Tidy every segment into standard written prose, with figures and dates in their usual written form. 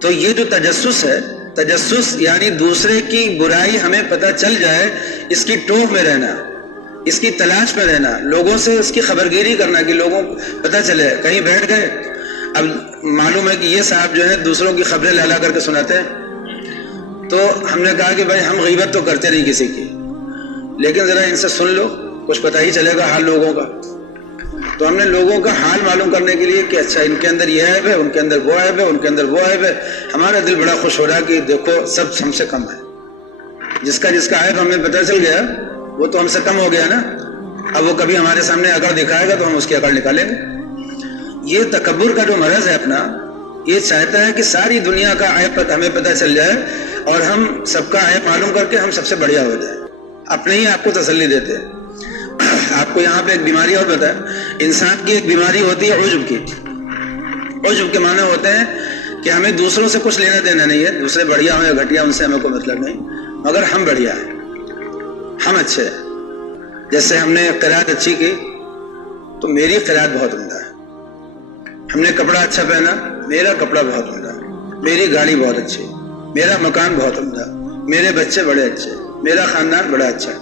تو یہ جو تجسس ہے، تجسس یعنی دوسرے کی برائی ہمیں پتہ چل جائے، اس کی ٹوہ میں رہنا، اس کی تلاش میں رہنا، لوگوں سے اس کی خبرگیری کرنا کہ لوگوں کو پتہ چلے. کہیں بیٹھ گئے، اب معلوم ہے کہ یہ صاحب جو ہے دوسروں کی خبریں لا لا کر کے سناتے ہیں، تو ہم نے کہا کہ بھائی ہم غیبت تو کرتے نہیں کسی کی، لیکن ذرا ان سے سن لو، کچھ پتہ ہی چلے گا حال لوگوں کا. تو ہم نے لوگوں کا حال معلوم کرنے کے لیے کہ اچھا ان کے اندر یہ عیب ہے، ان کے اندر وہ عیب ہے، ان کے اندر وہ عیب ہے، ہمارا دل بڑا خوش ہو رہا کہ دیکھو سب ہم سے کم ہے. جس کا عیب ہمیں پتہ چل گیا وہ تو ہم سے کم ہو گیا نا. اب وہ کبھی ہمارے سامنے اکڑ دکھائے گا تو ہم اس کی اکڑ نکالیں گے. یہ تکبر کا جو مرض ہے اپنا، یہ چاہتا ہے کہ ساری دنیا کا عیب ہمیں پتہ چل جائے اور ہم سب کا عیب معلوم کر کے ہم سب سے بڑھیا ہو جائیں. اپنے ہی آپ کو تسلی دیتے ہیں. آپ کو یہاں پہ ایک بیماری اور بتائیں، انسان کی ایک بیماری ہوتی ہے عجب کی. عجب کے معنی ہوتے ہیں کہ ہمیں دوسروں سے کچھ لینا دینا نہیں ہے، دوسرے بڑھیا ہوں یا گھٹیا ان سے ہمیں کوئی مطلب نہیں، مگر ہم بڑھیا ہیں، ہم اچھے ہیں. جیسے ہم نے قرات اچھی کی تو میری قرات بہت عمدہ ہے. ہم نے کپڑا اچھا پہنا، میرا کپڑا بہت عمدہ ہے. میری گاڑی بہت اچھی، میرا مکان بہت عمدہ، میرے بچے بڑے اچھے، میرا خاندان بڑا اچھا.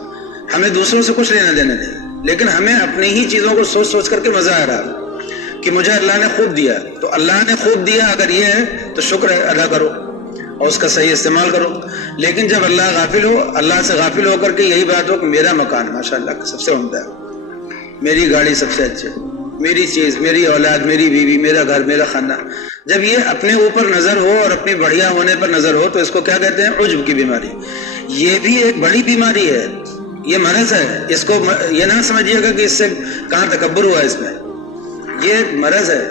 ہمیں دوسروں سے کچھ لینا دینا نہیں، لیکن ہمیں اپنی ہی چیزوں کو سوچ سوچ کر کے مزہ آ رہا کہ مجھے اللہ نے خوب دیا. تو اللہ نے خوب دیا اگر یہ ہے تو شکر ادا کرو اور اس کا صحیح استعمال کرو. لیکن جب اللہ غافل ہو، اللہ سے غافل ہو کر کے یہی بات ہو کہ میرا مکان ماشاءاللہ سب سے عمدہ ہے، میری گاڑی سب سے اچھی، میری چیز، میری اولاد، میری بیوی، میرا گھر، میرا خاندان، جب یہ اپنے اوپر نظر ہو اور اپنی بڑھیا ہونے پر نظر ہو تو اس کو کیا کہتے ہیں؟ عجب کی بیماری. یہ بھی ایک بڑی بیماری ہے، یہ مرض ہے. اس کو یہ نہ سمجھیے گا کہ اس سے کہاں تکبر ہوا، اس میں یہ مرض ہے.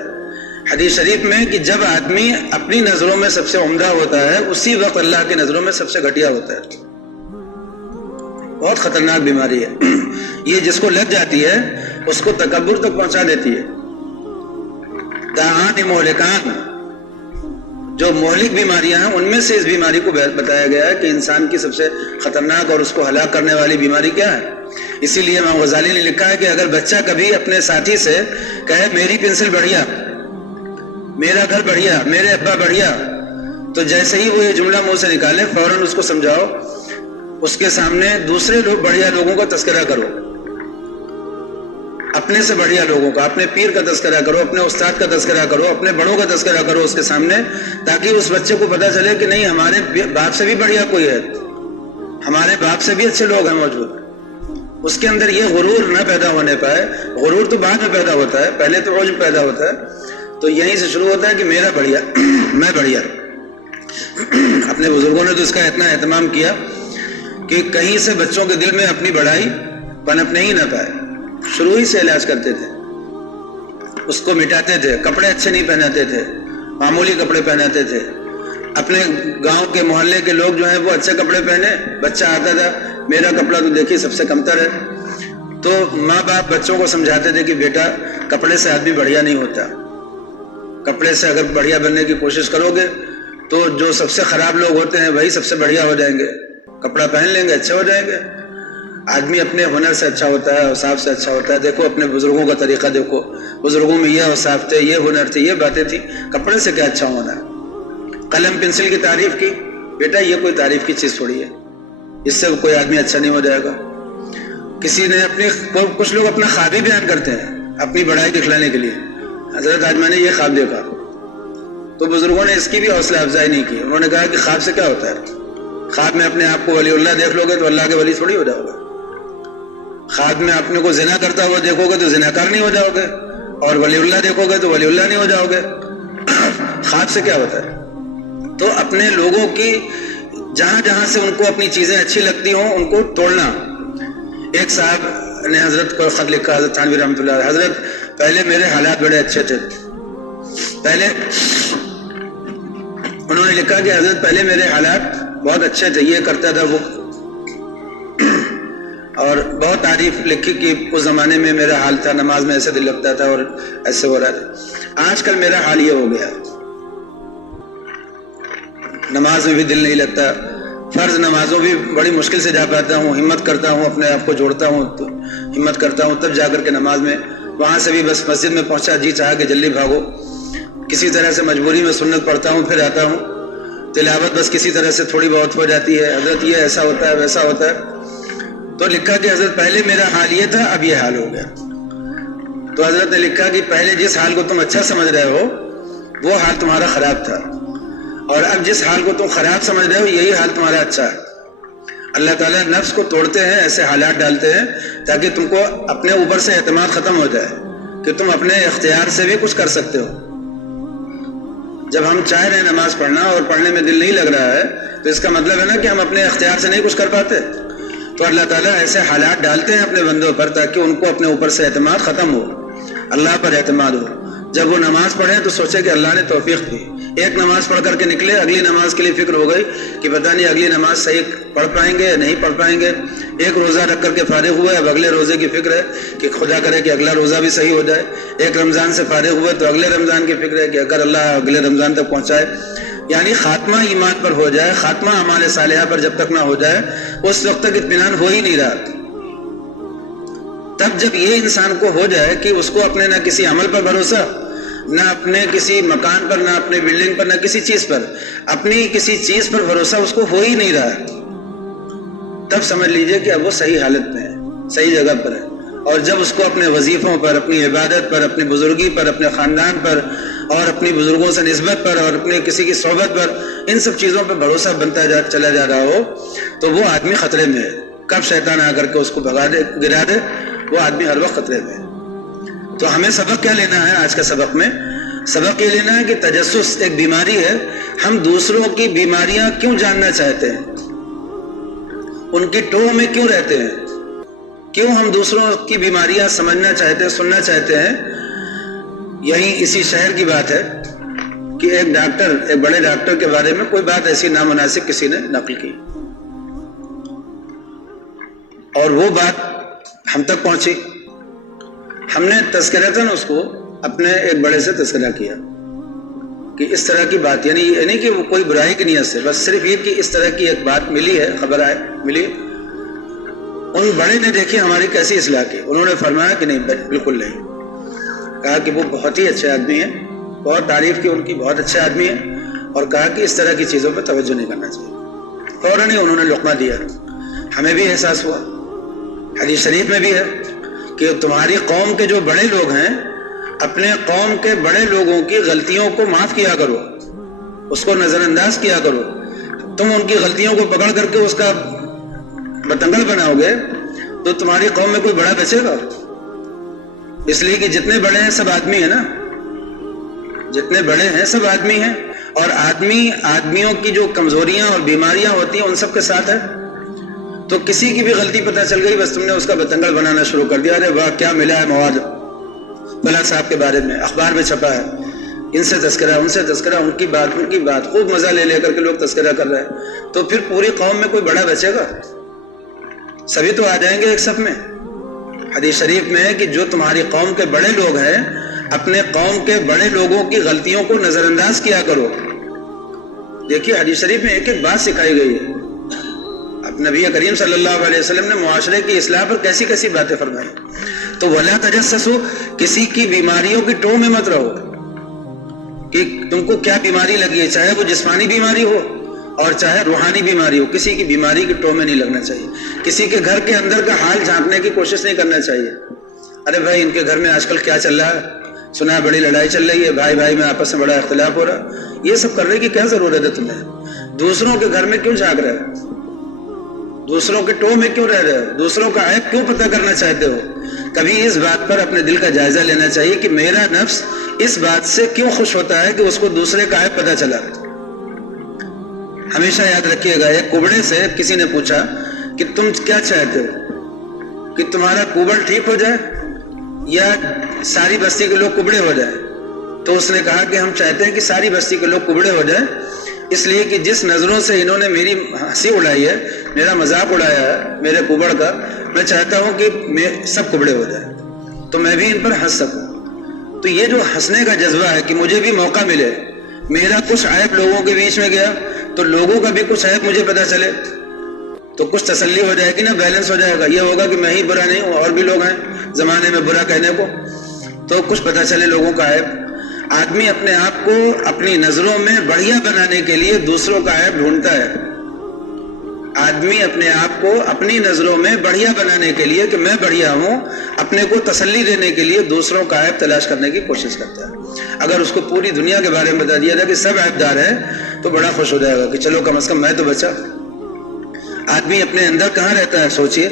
حدیث شریف میں کہ جب آدمی اپنی نظروں میں سب سے عمدہ ہوتا ہے اسی وقت اللہ کی نظروں میں سب سے گھٹیا ہوتا ہے. بہت خطرناک بیماری ہے. یہ جس کو لگ جاتی ہے اس کو تکبر تک پہنچا دیتی ہے. داعان مہلکان، جو مہلک بیماریاں ہیں ان میں سے اس بیماری کو بتایا گیا ہے کہ انسان کی سب سے خطرناک اور اس کو ہلاک کرنے والی بیماری کیا ہے. اسی لیے امام غزالی نے لکھا ہے کہ اگر بچہ کبھی اپنے ساتھی سے کہے میری پنسل بڑھیا، میرا گھر بڑھیا، میرے ابا بڑھیا، تو جیسے ہی وہ یہ جملہ منہ سے نکالے فوراً اس کو سمجھاؤ، اس کے سامنے دوسرے بڑھیا لوگوں کا تذکرہ کرو، اپنے سے بڑھیا لوگوں کا، اپنے پیر کا تذکرہ کرو، اپنے استاد کا تذکرہ کرو، اپنے بڑوں کا تذکرہ کرو اس کے سامنے، تاکہ اس بچے کو پتہ چلے کہ نہیں ہمارے باپ سے بھی بڑھیا کوئی ہے، ہمارے باپ سے بھی اچھے لوگ ہیں موجود. اس کے اندر یہ غرور نہ پیدا ہونے پائے. غرور تو بعد میں پیدا ہوتا ہے، پہلے تو عجب پیدا ہوتا ہے. تو یہیں سے شروع ہوتا ہے کہ میرا بڑھیا، میں بڑھیا. اپنے بزرگوں نے تو اس کا اتنا اہتمام کیا کہ کہیں سے بچوں کے دل میں اپنی بڑائی پنپنے ہی نہ پائے. شروع ہی سے علاج کرتے تھے، اس کو مٹاتے تھے. کپڑے اچھے نہیں پہناتے تھے، معمولی کپڑے پہناتے تھے. اپنے گاؤں کے محلے کے لوگ جو ہیں وہ اچھے کپڑے پہنے، بچہ آتا تھا میرا کپڑا تو دیکھیے سب سے کمتر ہے. تو ماں باپ بچوں کو سمجھاتے تھے کہ بیٹا کپڑے سے آدمی بڑھیا نہیں ہوتا، کپڑے سے اگر بڑھیا بننے کی کوشش کرو گے تو جو سب سے خراب لوگ ہوتے ہیں وہی سب سے بڑھیا ہو جائیں گے. کپڑا پہن لیں گے اچھے ہو جائیں گے. آدمی اپنے ہنر سے اچھا ہوتا ہے، اوصاف سے اچھا ہوتا ہے. دیکھو اپنے بزرگوں کا طریقہ دیکھو، بزرگوں میں یہ اوصاف تھے، یہ ہنر تھے، یہ باتیں تھیں. کپڑے سے کیا اچھا ہونا ہے؟ قلم پنسل کی تعریف کی، بیٹا یہ کوئی تعریف کی چیز تھوڑی ہے، اس سے کوئی آدمی اچھا نہیں ہو جائے گا. کسی نے کچھ لوگ اپنا خواب ہی بیان کرتے ہیں اپنی بڑائی دکھلانے کے لیے. حضرت آج میں نے یہ خواب دیکھا، تو بزرگوں نے اس کی بھی حوصلہ افزائی نہیں کی. انہوں نے کہا کہ خواب سے کیا ہوتا ہے؟ خواب میں اپنے آپ کو ولی اللہ دیکھ لو گے تو اللہ کے ولی تھوڑی ہو جاؤ گے. خواب میں اپنے کو زنا کرتا ہوا دیکھو گے تو زناکار نہیں ہو جاؤ گے، اور ولی اللہ دیکھو گے تو ولی اللہ نہیں ہو جاؤ گے. خواب سے کیا ہوتا ہے؟ تو اپنے لوگوں کی جہاں جہاں سے ان کو اپنی چیزیں اچھی لگتی ہوں ان کو توڑنا. ایک صاحب نے حضرت کو خط لکھا، حضرت تھانوی رحمۃ اللہ علیہ، حضرت پہلے میرے حالات بڑے اچھے تھے. پہلے انہوں نے لکھا کہ حضرت پہلے میرے حالات بہت اچھے تھے، یہ کرتا تھا وہ، اور بہت تعریف لکھی کہ اس زمانے میں میرا حال تھا، نماز میں ایسے دل لگتا تھا اور ایسے ہو رہا تھا. آج کل میرا حال یہ ہو گیا، نماز میں بھی دل نہیں لگتا، فرض نمازوں بھی بڑی مشکل سے جا پاتا ہوں، ہمت کرتا ہوں، اپنے آپ کو جوڑتا ہوں تو ہمت کرتا ہوں تب جا کر کے نماز میں. وہاں سے بھی بس مسجد میں پہنچا جی چاہا کہ جلدی بھاگو، کسی طرح سے مجبوری میں سنت پڑھتا ہوں پھر آتا ہوں. تلاوت بس کسی طرح سے تھوڑی بہت ہو جاتی ہے، حضرت یہ ایسا ہوتا ہے ویسا ہوتا ہے. تو لکھا کہ حضرت پہلے میرا حال یہ تھا، اب یہ حال ہو گیا. تو حضرت نے لکھا کہ پہلے جس حال کو تم اچھا سمجھ رہے ہو وہ حال تمہارا خراب تھا، اور اب جس حال کو تم خراب سمجھ رہے ہو یہی حال تمہارا اچھا ہے. اللہ تعالیٰ نفس کو توڑتے ہیں، ایسے حالات ڈالتے ہیں تاکہ تم کو اپنے اوپر سے اعتماد ختم ہو جائے کہ تم اپنے اختیار سے بھی کچھ کر سکتے ہو. جب ہم چاہ رہے ہیں نماز پڑھنا اور پڑھنے میں دل نہیں لگ رہا ہے تو اس کا مطلب ہے نا کہ ہم اپنے اختیار سے نہیں کچھ کر پاتے. تو اللہ تعالیٰ ایسے حالات ڈالتے ہیں اپنے بندوں پر تاکہ ان کو اپنے اوپر سے اعتماد ختم ہو، اللہ پر اعتماد ہو. جب وہ نماز پڑھیں تو سوچے کہ اللہ نے توفیق دی. ایک نماز پڑھ کر کے نکلے، اگلی نماز کے لیے فکر ہو گئی کہ پتہ نہیں اگلی نماز صحیح پڑھ پائیں گے یا نہیں پڑھ پائیں گے. ایک روزہ رکھ کر کے فارغ ہوئے، اب اگلے روزے کی فکر ہے کہ خدا کرے کہ اگلا روزہ بھی صحیح ہو جائے. ایک رمضان سے فارغ ہوئے تو اگلے رمضان کی فکر ہے کہ اگر اللہ اگلے رمضان تک پہنچائے. یعنی خاتمہ ایمان پر ہو جائے، خاتمہ اعمال صالحہ پر جب تک نہ ہو جائے اس وقت تک اطمینان ہو ہی نہیں رہا. تب جب یہ انسان کو ہو جائے کہ اس کو اپنے نہ کسی عمل پر بھروسہ، نہ اپنے کسی مکان پر، نہ اپنے بلڈنگ پر، نہ کسی چیز پر، اپنی کسی چیز پر بھروسہ اس کو ہو ہی نہیں رہا، تب سمجھ لیجئے کہ اب وہ صحیح حالت میں ہے، صحیح جگہ پر ہے. اور جب اس کو اپنے وظیفوں پر، اپنی عبادت پر، اپنی بزرگی پر، اپنے خاندان پر اور اپنی بزرگوں سے نسبت پر اور اپنے کسی کی صحبت پر، ان سب چیزوں پر بھروسہ بنتا چلا جا رہا ہو تو وہ آدمی خطرے میں ہے. کب شیطان آ کر کے اس کو بھگا دے، گرا دے، وہ آدمی ہر وقت خطرے میں ہے. تو ہمیں سبق کیا لینا ہے آج کا سبق میں؟ سبق یہ لینا ہے کہ تجسس ایک بیماری ہے. ہم دوسروں کی بیماریاں کیوں جاننا چاہتے ہیں، ان کی ٹوہ میں کیوں رہتے ہیں، کیوں ہم دوسروں کی بیماریاں سمجھنا چاہتے ہیں، سننا چاہتے ہیں. یہی اسی شہر کی بات ہے کہ ایک ڈاکٹر، ایک بڑے ڈاکٹر کے بارے میں کوئی بات ایسی نامناسب کسی نے نقل کی اور وہ بات ہم تک پہنچی. ہم نے تذکرتاً اس کو اپنے ایک بڑے سے تذکرہ کیا کہ اس طرح کی بات، یعنی کہ وہ کوئی برائی کی نیت سے، بس صرف یہ کہ اس طرح کی ایک بات ملی ہے، خبر ملی. ان بڑے نے دیکھی ہماری کیسی اصلاح کی. انہوں نے فرمایا کہ نہیں، بالکل نہیں. کہا کہ وہ بہت ہی اچھے آدمی ہیں، بہت تعریف کی ان کی، بہت اچھے آدمی ہیں، اور کہا کہ اس طرح کی چیزوں پہ توجہ نہیں کرنا چاہیے. فوراً ہی انہوں نے لقمہ دیا. ہمیں بھی احساس ہوا، حدیث شریف میں بھی ہے کہ تمہاری قوم کے جو بڑے لوگ ہیں اپنے قوم کے بڑے لوگوں کی غلطیوں کو معاف کیا کرو، اس کو نظر انداز کیا کرو. تم ان کی غلطیوں کو پکڑ کر کے اس کا بتنگڑ بناؤ گے تو تمہاری قوم میں کوئی بڑا بچے گا. اس لیے کہ جتنے بڑے ہیں سب آدمی ہیں نا، جتنے بڑے ہیں سب آدمی ہیں، اور آدمیوں کی جو کمزوریاں اور بیماریاں ہوتی ہیں ان سب کے ساتھ ہے. تو کسی کی بھی غلطی پتہ چل گئی، بس تم نے اس کا بتنگڑ بنانا شروع کر دیا. ارے واہ کیا ملا ہے مواد فلاں صاحب کے بارے میں، اخبار میں چھپا ہے، ان سے تذکرہ، ان سے تذکرہ، ان کی بات خوب مزہ لے کر کے لوگ تذکرہ کر رہے ہیں. تو پھر پوری قوم میں کوئی بڑا بچے گا؟ سبھی تو آ جائیں گے ایک صف میں. حدیث شریف میں ہے کہ جو تمہاری قوم کے بڑے لوگ ہیں اپنے قوم کے بڑے لوگوں کی غلطیوں کو نظر انداز کیا کرو. دیکھیے حدیث شریف میں ایک ایک بات سکھائی گئی ہے. اب نبی کریم صلی اللہ علیہ وسلم نے معاشرے کی اصلاح پر کیسی کیسی باتیں فرمائی. تو وَلَا تَجَسَّسُوا، کسی کی بیماریوں کی ٹوہ میں مت رہو کہ تم کو کیا بیماری لگی ہے، چاہے وہ جسمانی بیماری ہو اور چاہے روحانی بیماری ہو، کسی کی بیماری کی ٹوہ میں نہیں لگنا چاہیے. کسی کے گھر کے اندر کا حال جھانکنے کی کوشش نہیں کرنا چاہیے. ارے بھائی ان کے گھر میں آج کل کیا چل رہا ہے، سنا ہے بڑی لڑائی چل رہی ہے، بھائی میں آپس میں بڑا اختلاف ہو رہا. یہ سب کرنے کی کیا ضرورت ہے تمہیں؟ دوسروں کے گھر میں کیوں جھانک رہے ہو، دوسروں کے ٹوہ میں کیوں رہ رہے ہو، دوسروں کا عیب کیوں پتہ کرنا چاہتے ہو؟ کبھی اس بات پر اپنے دل کا جائزہ لینا چاہیے کہ میرا نفس اس بات سے کیوں خوش ہوتا ہے کہ اس کو دوسرے کا عیب پتہ چلا. ہمیشہ یاد رکھیے گا، ایک کبڑے سے کسی نے پوچھا کہ تم کیا چاہتے ہو، کہ تمہارا کوبڑ ٹھیک ہو جائے یا ساری بستی کے لوگ کبڑے ہو جائیں؟ تو اس نے کہا کہ ہم چاہتے ہیں کہ ساری بستی کے لوگ کبڑے ہو جائیں، اس لیے کہ جس نظروں سے انہوں نے میری ہنسی اڑائی ہے، میرا مذاق اڑایا ہے میرے کوبڑ کا، میں چاہتا ہوں کہ سب کبڑے ہو جائیں تو میں بھی ان پر ہنس سکوں. تو یہ جو ہنسنے کا جذبہ ہے کہ مجھے بھی موقع ملے، میرا کچھ عیب لوگوں کے بیچ میں گیا تو لوگوں کا بھی کچھ عیب مجھے پتہ چلے تو کچھ تسلی ہو جائے گی نا، بیلنس ہو جائے گا. یہ ہوگا کہ میں ہی برا نہیں ہوں، اور بھی لوگ ہیں زمانے میں برا کہنے کو، تو کچھ پتہ چلے لوگوں کا عیب. آدمی اپنے آپ کو اپنی نظروں میں بڑھیا بنانے کے لیے دوسروں کا عیب ڈھونڈتا ہے. آدمی اپنے آپ کو اپنی نظروں میں بڑھیا بنانے کے لیے کہ میں بڑھیا ہوں، اپنے کو تسلی دینے کے لیے دوسروں کا عیب تلاش کرنے کی کوشش کرتا ہے. اگر اس کو پوری دنیا کے بارے میں بتا دیا جائے کہ سب عیب دار ہیں تو بڑا خوش ہو جائے گا کہ چلو کم از کم میں تو بچا. آدمی اپنے اندر کہاں رہتا ہے؟ سوچئے.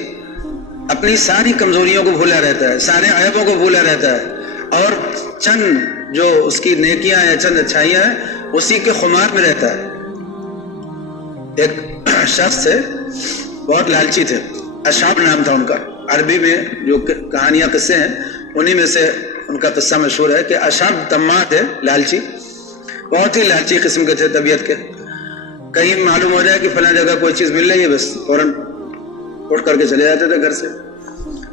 اپنی ساری کمزوریوں کو بھولا رہتا ہے، سارے عیبوں کو بھولا رہتا ہے، اور چند جو اس کی نیکیاں یا چند اچھائیاں ہیں اسی کے خمار میں رہتا ہے. ایک شخص تھے، بہت لالچی تھے، اشعب نام تھا ان کا. عربی میں جو کہانیاں قصے ہیں انہی میں سے ان کا قصہ مشہور ہے کہ اشعب طماع تھے، لالچی، بہت ہی لالچی قسم کے تھے طبیعت کے. کہیں معلوم ہو جائے کہ فلاں جگہ کوئی چیز مل رہی ہے بس فوراً اٹھ کر کے چلے جاتے تھے گھر سے.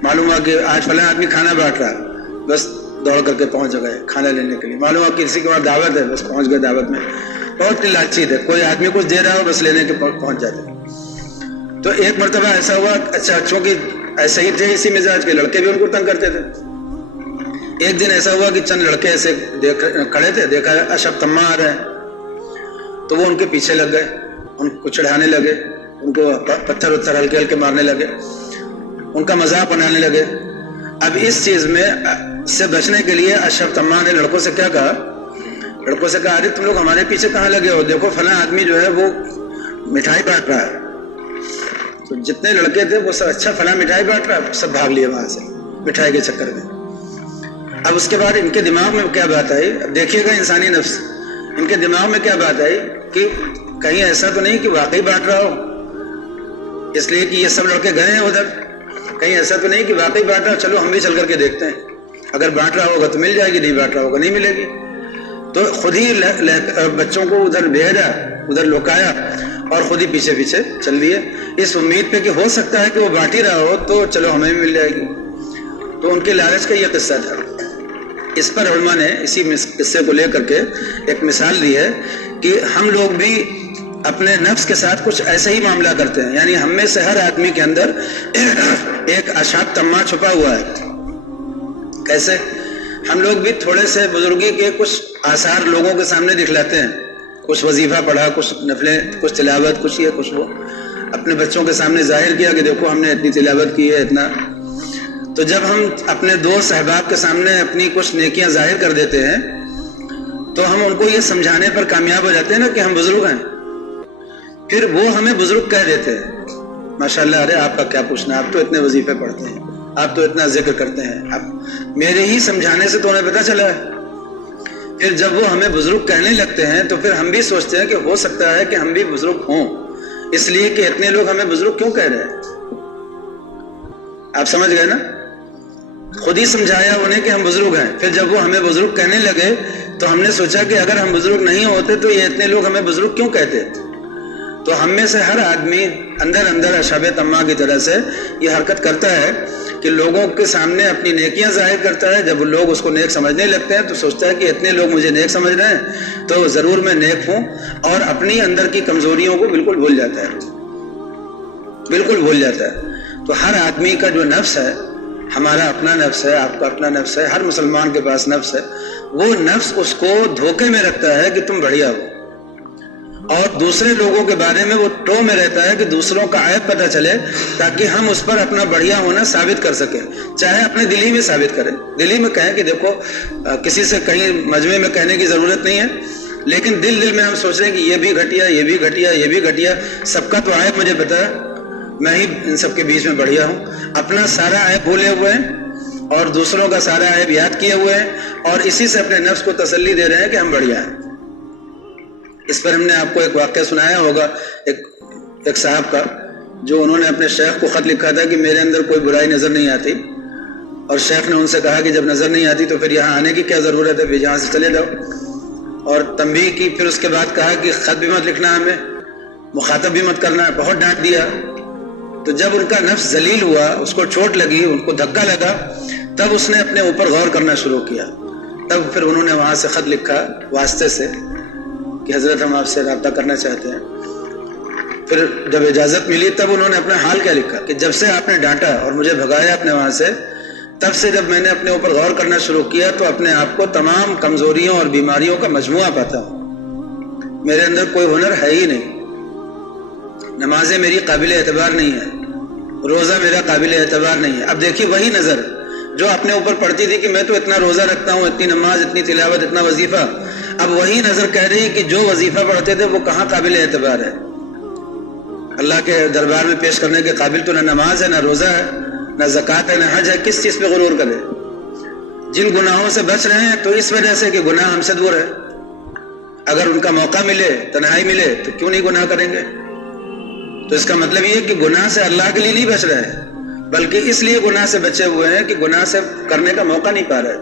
معلوم ہوا کہ آج فلاں آدمی کھانا بانٹ رہا ہے، بس دوڑ کر کے پہنچ گئے کھانا لینے کے لیے. معلوم ہوا کہ کسی کے بعد دعوت ہے، بس پہنچ گئے دعوت میں. بہت ہی لالچی تھے، کوئی آدمی کچھ دے رہا ہو بس لینے کے پہنچ جاتے. تو ایک مرتبہ ایسا ہوا، اچھا چونکہ ایسے ہی تھے اسی مزاج کے، لڑکے بھی ان کو تنگ کرتے تھے. ایک دن ایسا ہوا کہ چند لڑکے ایسے کھڑے تھے، دیکھا اشعب طماع آ رہے ہیں تو وہ ان کے پیچھے لگ گئے، ان کو چڑھانے لگے، ان کو پتھر وتھر ہلکے ہلکے مارنے لگے، ان کا مذاق بنانے لگے. اب اس چیز میں سے بچنے کے لیے اشعب طماع نے لڑکوں سے کیا کہا؟ لڑکوں سے کہا ارے تم لوگ ہمارے پیچھے کہاں لگے ہو؟ دیکھو فلاں آدمی جو ہے وہ مٹھائی بانٹ رہا ہے. تو جتنے لڑکے تھے وہ سب اچھا فلاں مٹھائی بانٹ رہا ہے، سب بھاگ لیے وہاں سے مٹھائی کے چکر میں. اب اس کے بعد ان کے دماغ میں کیا بات آئی؟ اب دیکھیے گا انسانی نفس، ان کے دماغ میں کیا بات آئی کہ کہیں ایسا تو نہیں کہ واقعی بانٹ رہا ہو، اس لیے کہ یہ سب لڑکے گئے ہیں ادھر، کہیں ایسا تو نہیں کہ واقعی بانٹ رہا ہو، چلو ہم بھی چل کر کے دیکھتے ہیں، اگر بانٹ رہا ہوگا تو مل جائے گی، نہیں بانٹ رہا ہوگا نہیں ملے گی. تو خود ہی بچوں کو ادھر بھیجا، ادھر لوکایا اور خود ہی پیچھے پیچھے چل دیے، اس امید پہ کہ ہو سکتا ہے کہ وہ بانٹ ہی رہا ہو تو چلو ہمیں بھی مل جائے گی. تو ان کے لالچ کا یہ قصہ تھا. اس پر علماء نے اسی قصے کو لے کر کے ایک مثال دی ہے کہ ہم لوگ بھی اپنے نفس کے ساتھ کچھ ایسا ہی معاملہ کرتے ہیں. یعنی ہم میں سے ہر آدمی کے اندر ایک اشعب طماع چھپا ہوا ہے. کیسے؟ ہم لوگ بھی تھوڑے سے بزرگی کے کچھ آثار لوگوں کے سامنے دکھلاتے ہیں، کچھ وظیفہ پڑھا، کچھ نفلیں، کچھ تلاوت، کچھ یہ کچھ وہ، اپنے بچوں کے سامنے ظاہر کیا کہ دیکھو ہم نے اتنی تلاوت کی ہے، اتنا. تو جب ہم اپنے دوست احباب کے سامنے اپنی کچھ نیکیاں ظاہر کر دیتے ہیں تو ہم ان کو یہ سمجھانے پر کامیاب ہو جاتے ہیں نا کہ ہم بزرگ ہیں. پھر وہ ہمیں بزرگ کہہ دیتے ہیں، ماشاءاللہ ارے آپ کا کیا پوچھنا، آپ تو اتنے وظیفے پڑھتے ہیں، آپ تو اتنا ذکر کرتے ہیں، اب میرے ہی سمجھانے سے تو انہیں پتہ چلا ہے. پھر جب وہ ہمیں بزرگ کہنے لگتے ہیں تو پھر ہم بھی سوچتے ہیں کہ ہو سکتا ہے کہ ہم بھی بزرگ ہوں، اس لیے کہ اتنے لوگ ہمیں بزرگ کیوں کہہ رہے ہیں. آپ سمجھ گئے نا؟ خود ہی سمجھایا انہیں کہ ہم بزرگ ہیں. پھر جب وہ ہمیں بزرگ کہنے لگے تو ہم نے سوچا کہ اگر ہم بزرگ نہیں ہوتے تو یہ اتنے لوگ ہمیں بزرگ کیوں کہتے. تو ہم میں سے ہر آدمی اندر اندر اشعب طماع کی طرح سے یہ حرکت کرتا ہے کہ لوگوں کے سامنے اپنی نیکیاں ظاہر کرتا ہے. جب لوگ اس کو نیک سمجھنے لگتے ہیں تو سوچتا ہے کہ اتنے لوگ مجھے نیک سمجھ رہے ہیں تو ضرور میں نیک ہوں، اور اپنی اندر کی کمزوریوں کو بالکل بھول جاتا ہے، بالکل بھول جاتا ہے. تو ہر آدمی کا جو نفس ہے، ہمارا اپنا نفس ہے، آپ کا اپنا نفس ہے، ہر مسلمان کے پاس نفس ہے، وہ نفس اس کو دھوکے میں رکھتا ہے کہ تم بڑھیا ہو، اور دوسرے لوگوں کے بارے میں وہ ٹو میں رہتا ہے کہ دوسروں کا عیب پتہ چلے تاکہ ہم اس پر اپنا بڑھیا ہونا ثابت کر سکیں. چاہے اپنے دلی میں ثابت کریں، دلی میں کہیں کہ دیکھو کسی سے کہیں مجمع میں کہنے کی ضرورت نہیں ہے، لیکن دل میں ہم سوچ رہے ہیں کہ یہ بھی گھٹیا، یہ بھی گھٹیا، یہ بھی گھٹیا، سب کا تو عیب مجھے پتا ہے، میں ہی ان سب کے بیچ میں بڑھیا ہوں. اپنا سارا عیب بھولے ہوئے ہیں اور دوسروں کا سارا عیب یاد کیے ہوئے ہیں، اور اسی سے اپنے نفس کو تسلی دے رہے ہیں کہ ہم بڑھیا ہیں. اس پر ہم نے آپ کو ایک واقعہ سنایا ہوگا ایک صاحب کا، جو انہوں نے اپنے شیخ کو خط لکھا تھا کہ میرے اندر کوئی برائی نظر نہیں آتی، اور شیخ نے ان سے کہا کہ جب نظر نہیں آتی تو پھر یہاں آنے کی کیا ضرورت ہے، پھر یہاں سے چلے جاؤ. اور تنبیہ کی. پھر اس کے بعد کہا کہ خط بھی مت لکھنا، ہمیں مخاطب بھی مت کرنا ہے. بہت ڈانٹ دیا. تو جب ان کا نفس ذلیل ہوا، اس کو چوٹ لگی، ان کو دھکا لگا، تب اس نے اپنے اوپر غور کرنا شروع کیا. تب پھر انہوں نے وہاں سے خط لکھا واسطے سے کہ حضرت ہم آپ سے رابطہ کرنا چاہتے ہیں. پھر جب اجازت ملی تب انہوں نے اپنا حال کیا لکھا کہ جب سے آپ نے ڈانٹا اور مجھے بھگایا اپنے وہاں سے، تب سے جب میں نے اپنے اوپر غور کرنا شروع کیا تو اپنے آپ کو تمام کمزوریوں اور بیماریوں کا مجموعہ پاتا ہوں. میرے اندر کوئی ہنر ہے ہی نہیں. نمازیں میری قابل اعتبار نہیں ہے, روزہ میرا قابل اعتبار نہیں ہے. اب دیکھیے وہی نظر جو اپنے اوپر پڑتی تھی کہ میں تو اتنا روزہ رکھتا ہوں, اتنی نماز, اتنی تلاوت, اتنا وظیفہ, اب وہی نظر کہہ رہی ہے کہ جو وظیفہ پڑھتے تھے وہ کہاں قابل اعتبار ہے. اللہ کے دربار میں پیش کرنے کے قابل تو نہ نماز ہے, نہ روزہ ہے, نہ زکوٰۃ ہے, نہ حج ہے. کس چیز پہ غرور کرے؟ جن گناہوں سے بچ رہے ہیں تو اس وجہ سے کہ گناہ ہم سے دور ہے. اگر ان کا موقع ملے, تنہائی ملے, تو کیوں نہیں گناہ کریں گے؟ تو اس کا مطلب یہ ہے کہ گناہ سے اللہ کے لیے نہیں بچ رہے ہیں, بلکہ اس لیے گناہ سے بچے ہوئے ہیں کہ گناہ سے کرنے کا موقع نہیں پا رہے.